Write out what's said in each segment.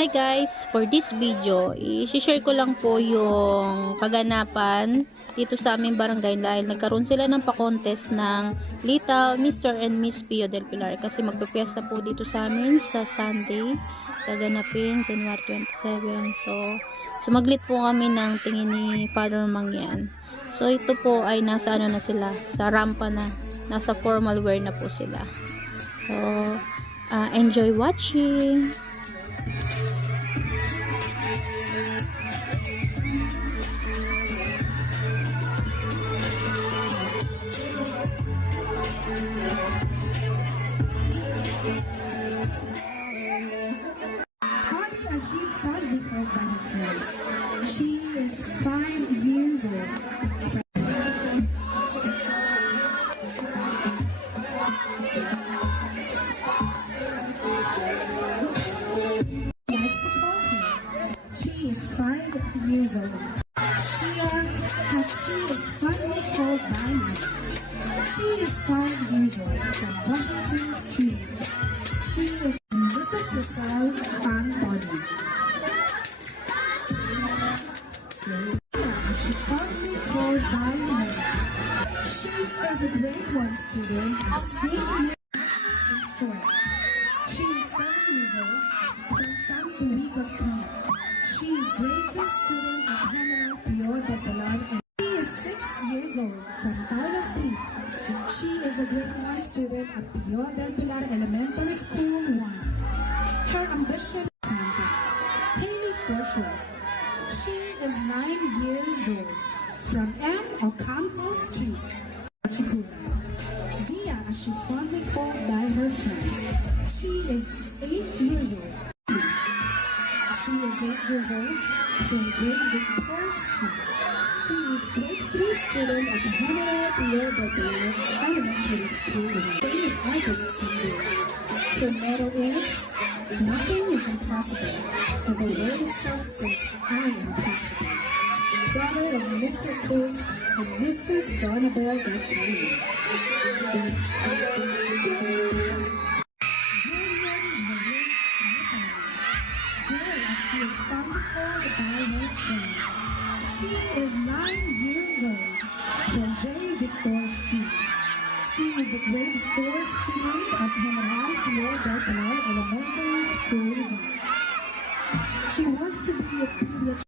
Hi guys, for this video, i-share ko lang po yung kaganapan dito sa aming barangay dahil nagkaroon sila ng pa-contest ng Little Mr. and Miss Pio del Pilar kasi magpipiesta po dito sa amin sa Sunday, kaganapin January 27. So sumaglit po kami ng tingin ni Father Mangyan. So ito po ay nasa ano na sila, sa rampa na, nasa formal wear na po sila. So enjoy watching. She is 5 years old. Likes to call her. She is 5 years old. She is fondly called by me. She is 5 years old from Washington Street. She is Mrs. Giselle Antoni. She fondly called by me. She is a grade 1 student at St. Mary's Store. She is 7 years old from San Domingo Street. She is grade 2 student at General Pio del Pilar. She is 6 years old from Paula Street. She is a grade 1 student at Pio del Pilar Elementary School 1. Her ambition is Santa. Haley Forshaw. She is 9 years old from M. Ocampo Street, Chikura. Zia, as she fondly called by her friends. She is 8 years old. She is 8 years old from J. Victor Street. She is grade 3 student at the General Pio del Pilar Elementary School. Famous artist Cindy. Her motto is, "Nothing is impossible," and the word itself says, "I am possible." Daughter of Mr. Cruz and Mrs. Donabelle Gachini. Julian Maris Nicolai. Joy, as she is fondly called by her friend. She is 9 years old from J. Victor Street. She is a grade 4 student at General Pio del Pilar Elementary School. She wants to be a PhD.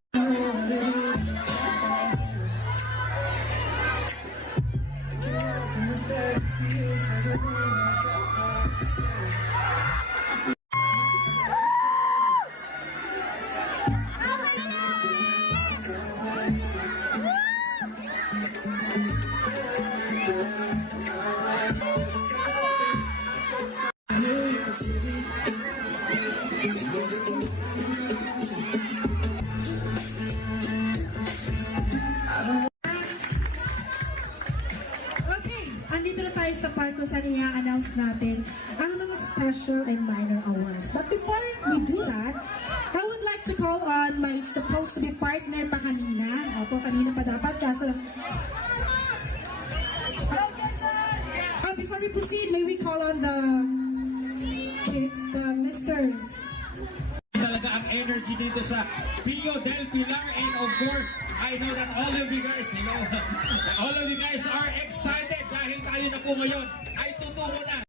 Andito na tayo sa part kung saan i-announce natin ang mga special and minor awards. But before we do that, I would like to call on my supposed to be partner pa kanina. Opo, kanina pa dapat, kaso before we proceed, may we call on the kids, the Mr. Talaga ang energy dito sa Pio del Pilar, and of course, I know that all of you guys, all of you guys are excited dahil tayo na po ngayon ay tutungo na.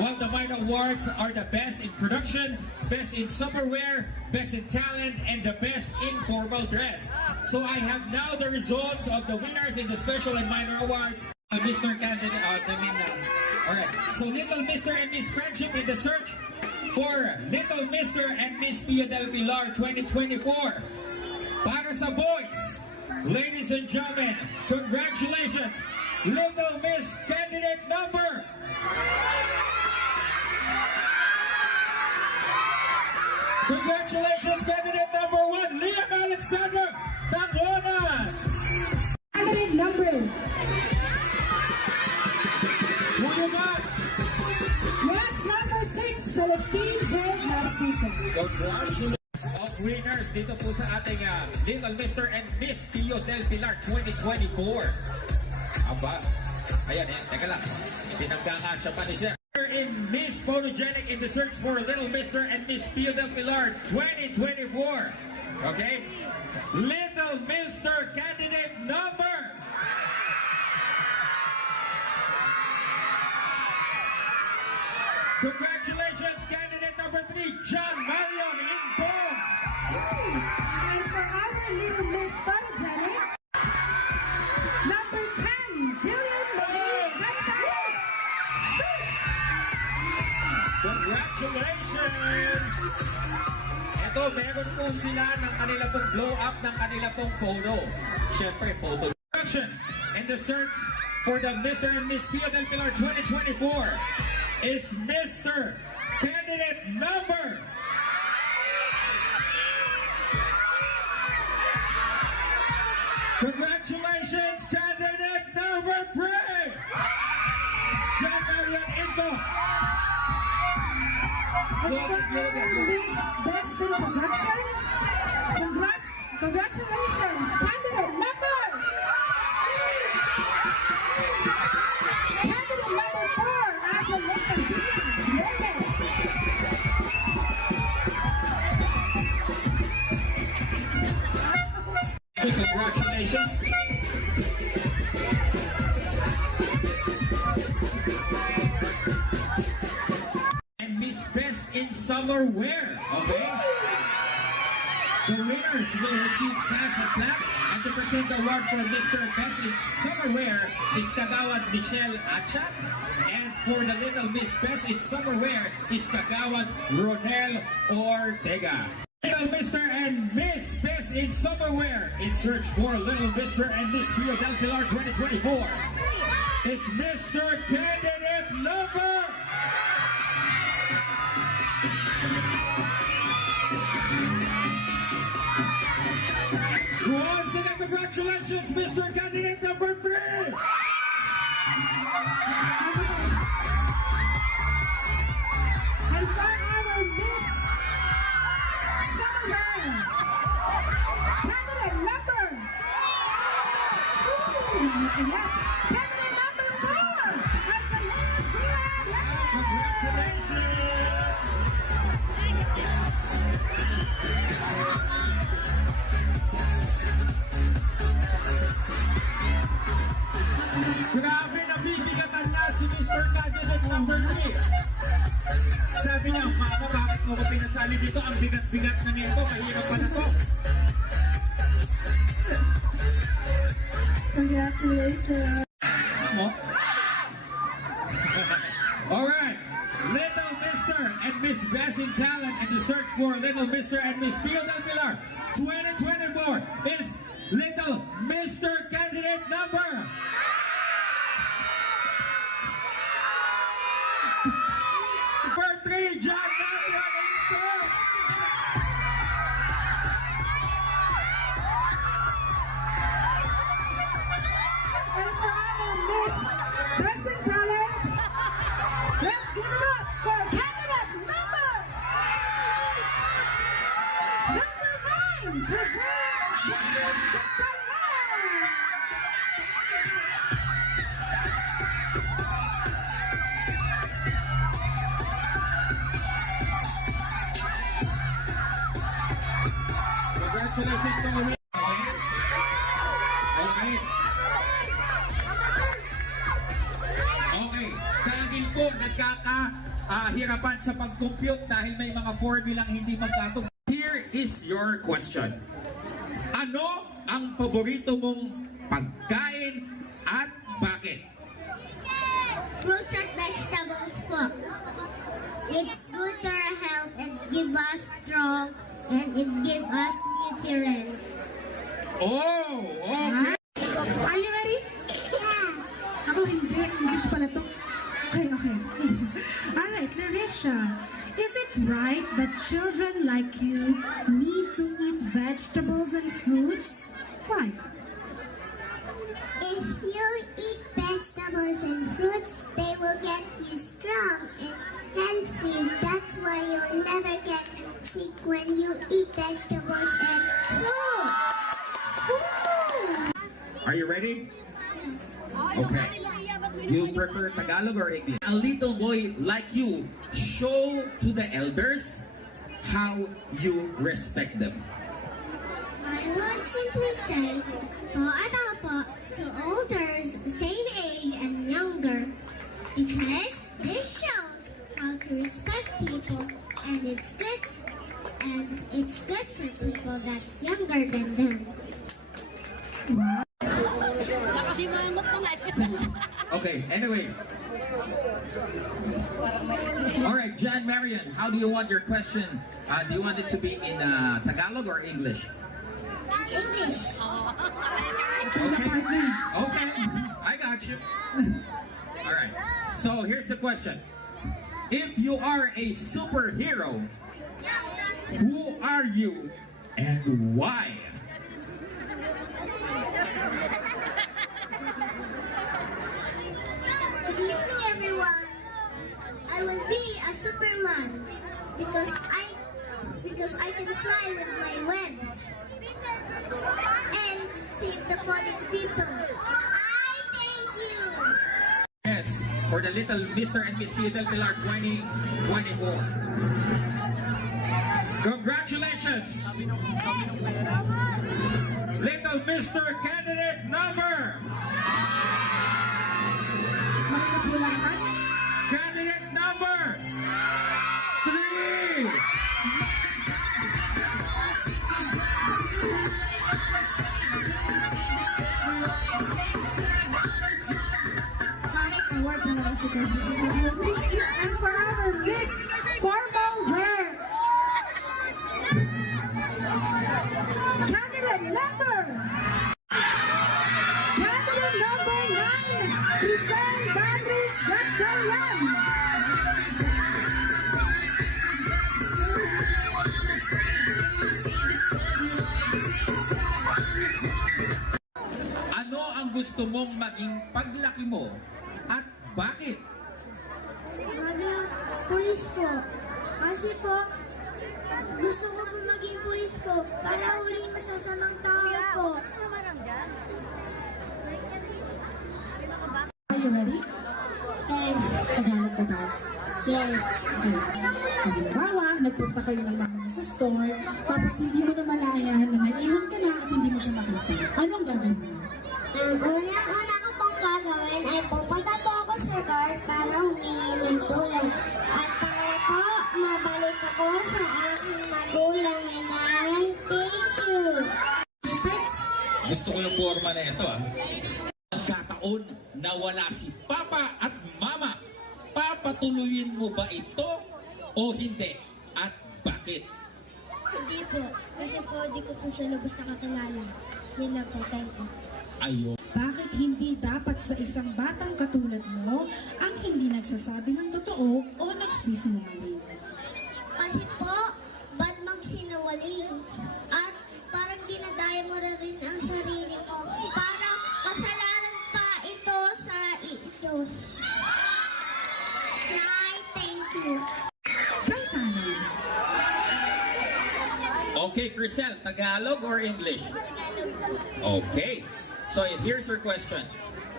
Well, the minor awards are the best in production, best in summerwear, best in talent, and the best informal dress. So I have now the results of the winners in the special and minor awards. Mr. Candidate, alright, so Little Mr. and Miss Friendship in the search for Little Mr. and Miss Pio del Pilar 2024. Para sa boys, ladies and gentlemen, congratulations, Little Miss Candidate number. Congratulations, candidate number 1, Liam Alexander Tangonan. Candidate number. Who you got? Yes, number 6, Celestine J. Narciso. Congratulations. Winners dito po sa ating Little Mr. and Miss Pio del Pilar 2024. Aba, ayan teka lang, pinagkakasya pa ni Sir. In Miss Photogenic in the search for Little Mr. and Miss Pio del Pilar 2024. Okay? Little Mr. candidate number. Congratulations, candidate number 3, John Marion Imbong. And for our little Miss Photogenic, number 10, Jillian Marie Cayetano. Congratulations! Ito, meron po sila ng kanila pong blow up ng kanila pong photo. Siyempre, photo. And the search for the Mr. and Miss Pio del Pilar 2024 is Mr. Candidate number. Congratulations, candidate number 3! John Marion Imbong. And for our Miss Best in Production, congratulations, candidate number 4, as a Congratulations. And Miss Best in Summer Wear. Okay? The winners will receive sash and plaque, and to present the award for Mr. Best in Summer Wear is Kagawad Michelle Acha, and for the Little Miss Best in Summer Wear is Kagawad Ronel Ortega. Little Mr. and Miss Best in Summer Wear in search for Little Mr. and Miss Pio del Pilar 2024 is Mr. Candidate number. Once again, congratulations, Mr. Candidate number 3. And for our Miss Summer candidate number, candidate number 4, as the last Congratulations. Grabe, nabibigatan na si Mr. Candidate number 3. Sabi niya, Mama, bakit mo ko pinasali dito? Ang bigat-bigat na nito, mahirap pa na to. Congratulations. Mo? Alright, Little Mr. and Miss Best in Talent and the search for Little Mr. and Miss Pio del Pilar 2024 is Little Mr. Candidate number. Number 3, John Marion Imbong. And for our Miss Best in Talent, let's give it up for candidate number 9, present Congratulations to the winner. Okay. Okay. Dahil po nagkakahirapan sa pag-compute dahil may mga formulang hindi magkatog. Here is your question. Ano ang paborito mong pagkain at bakit? Fruits and vegetables po. It's good to our health and give us strong and it give us nutrients. Oh, okay. Are you ready? Yeah. Ako hindi. English pala to. Okay. Alright, Larisha. Is it right that children like you need to eat vegetables and fruits? Why? If you eat vegetables and fruits, they will get you strong and healthy. That's why you'll never get sick when you eat vegetables and fruits. Woo! Are you ready? Yes. Okay. You prefer Tagalog or English? A little boy like you, show to the elders how you respect them. I would simply say, po at po to elders, same age and younger, because this shows how to respect people, and it's good for people that's younger than them. Okay, anyway. Alright, Jan Marian, how do you want your question? Do you want it to be in Tagalog or English? English. Okay, I got you. Alright, so here's the question. If you are a superhero, who are you and why? Good evening, everyone. I will be a Superman because I can fly with my webs and save the fallen people. I thank you. Yes, for the little Mr. and Miss Pio del Pilar 2024. Congratulations! Little Mr. Candidate number! Candidate number 3! And forever, Miss Formal Wear. Candidate number 9, Crisel Barris Gatchalian. Ano ang gusto mong maging paglaki mo at bakit? Maging pulis po. Kasi po, gusto ko po maging pulis po para huliin masasamang tao po. Are you ready? Yes. Tagalog ba daw? Yes. Okay. Halimbawa, nagpunta kayo ng mama mo sa store, tapos hindi mo namalayan na naiwan ka na at hindi mo siya makita. Anong gagawin mo? Ang unang-una ko pong gagawin ay pupunta po ako sa guard para humingi ng tulong. At para po mabalik ako sa aking magulang. And I thank you. Gusto ko yung forma na ito Nagkataon na wala si Papa at Mama. Papatuloyin mo ba ito o hindi? At bakit? Hindi po. Kasi po, di ko po siya lubos nakakilala. Yun lang po. Thank you. Ayun. Bakit hindi dapat sa isang batang katulad mo ang hindi nagsasabi ng totoo o nagsisinungaling? Kasi po, ba't magsinungaling? At parang dinadaya mo rin ang sarili mo. Parang kasalanan pa ito sa Diyos. I thank you. Kay Tanay, Okay, Crisel, Tagalog or English? Okay. So here's your question.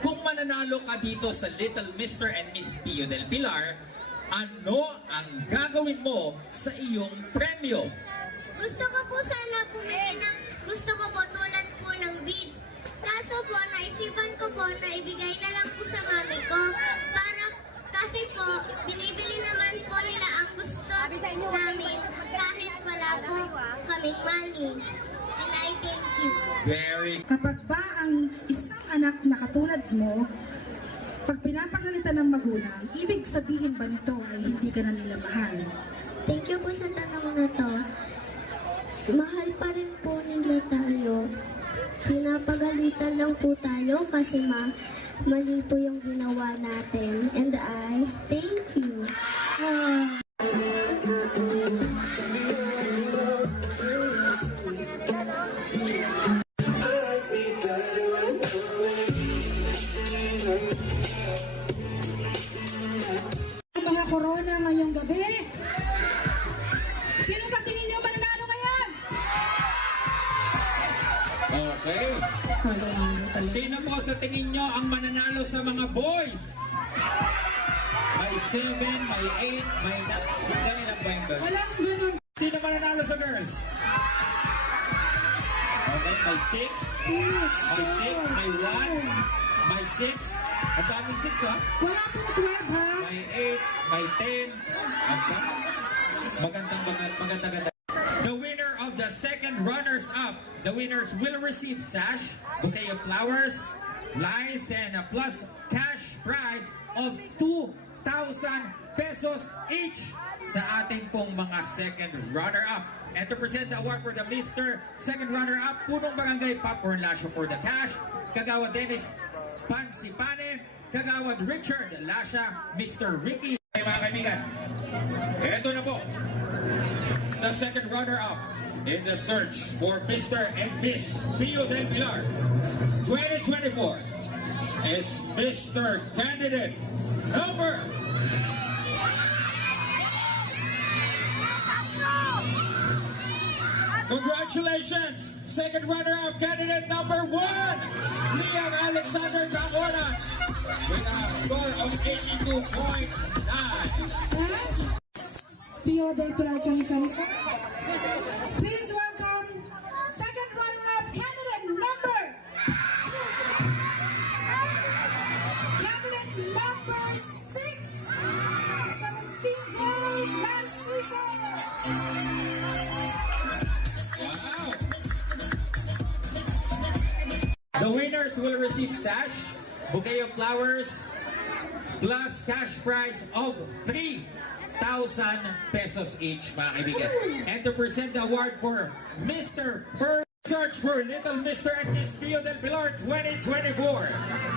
Kung mananalo ka dito sa Little Mr. and Miss Pio del Pilar, ano ang gagawin mo sa iyong premyo? Gusto ko po sana bumili ng, gusto ko po tulad po ng beads. Kaso po, naisipan ko po na ibigay na lang po sa mami ko. Para, kasi po, binibili naman po nila ang gusto namin kahit wala po kaming money. And I thank you. Very kapag ba ang isang anak na katulad mo, pag pinapagalitan ng magulang, ibig sabihin ba nito ay hindi ka na nila mahal? Thank you po sa tanong na to. Mahal pa rin po nila tayo. Pinapagalitan lang po tayo kasi mali po yung ginawa natin. And I thank you. Ang mga corona ngayong gabi, sino sa tingin niyo mananalo ngayon? Okay. Sino po sa tingin nyo ang mananalo sa mga boys? May 7, may 8, may 9. Ganyan ba yung girls? Walang ganun. Sino mananalo sa girls? Okay, may 6. May 6, may 1, may 6. Ang daming 6 ha? Wala pong 12 ha. May 8, may 10. Magandang. The winner of the second runners-up, the winners will receive sash, bouquet of flowers, lice, and a plus cash prize of 2,000 pesos each sa ating pong mga second runner-up. And to present the award for the Mr. Second Runner-Up, Punong Barangay Popcorn Lasha for the cash, Kagawad Dennis Pansipane, Kagawad Richard Lasha, Mr. Ricky. Hey, mga kaibigan, eto na po. The second runner-up in the search for Mr. and Miss Pio del Pilar 2024 is Mr. Candidate number Congratulations! Second runner-up candidate number 1, Liam Alexander Camora with a score of 82.9. Pio del Pilar 2024. Please welcome second runner-up candidate number 6, Celestine J. Narciso. The winners will receive sash, bouquet of flowers, plus cash prize of 3,000 pesos each, mga kaibigan. And to present the award for Mr. First Search for Little Mr. and Miss Pio del Pilar 2024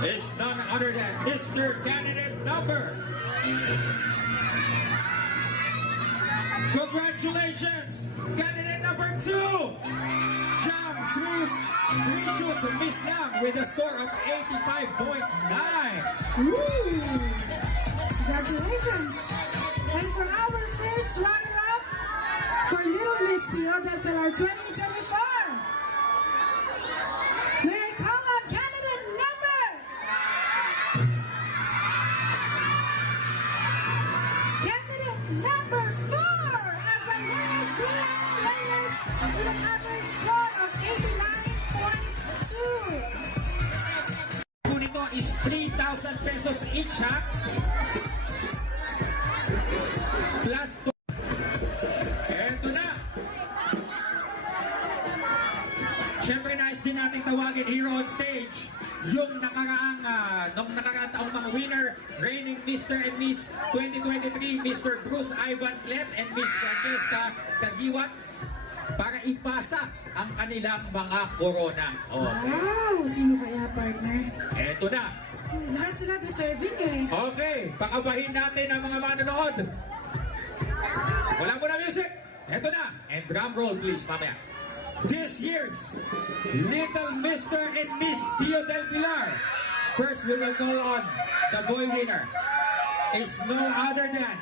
is none other than Mr. Candidate number. Congratulations! Candidate number 2, Jam Swiss Miss Lam with a score of 85.9. Congratulations! And for our first runner-up for Little Miss Pio del Pilar 2024, may I call on candidate number 4, as I Reyes with an average score of 89.2. Po nito is 3,000 pesos each, ha? Plus 2. Eto na. Siyempre, nais din nating tawagin here on stage yung nung nakaraang taong mga winner, reigning Mr. and Miss 2023, Mr. Bruce Ivan Clet and Miss Francesca Kagiwat, para ipasa ang kanilang mga korona. Okay. Wow! Sino kaya, partner? Eto na. Lahat sila deserving eh. Okay, pakabahin natin ang mga manonood. Wala mo na music. Eto na. And drum roll please, mamaya. This year's Little Mr. and Miss Pio del Pilar. First, we will call on the boy winner. Is no other than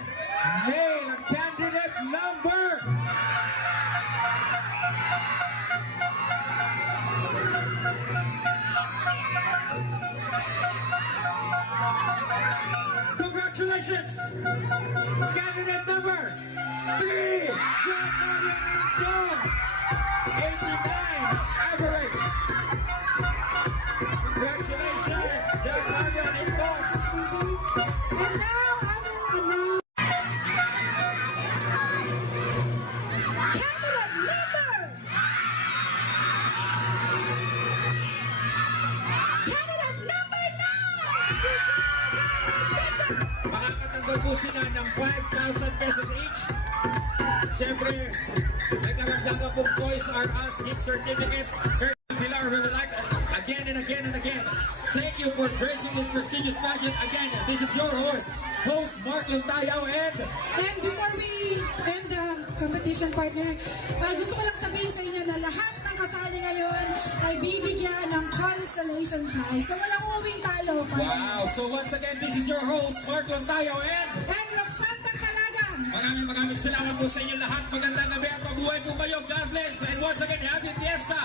male candidate number. Congratulations! Candidate number 3, John Marian Indon, 89 average. Congratulations, John Marian Indon. And now I will announce candidate number 9! Makakatanggap po sila ng 5,000 pesos each. Siyempre, nagkaragdagan pong Toys R Us gift certificate. Pilar, we would like again and again and again. Thank you for gracing this prestigious pageant. Again, this is your host Mark Luntayaw, and before we end the competition, partner, gusto ko lang sabihin sa inyo na lahat ng kasali ngayon ay bibigyan ng consolation prize. So walang uwing talo, partner. wow! So once again, this is your host Mark Luntayaw, and And Roxanne Tangkalagan. maraming salamat po sa inyo lahat. Magandang gabi at mabuhay po kayo. God bless. And once again, happy fiesta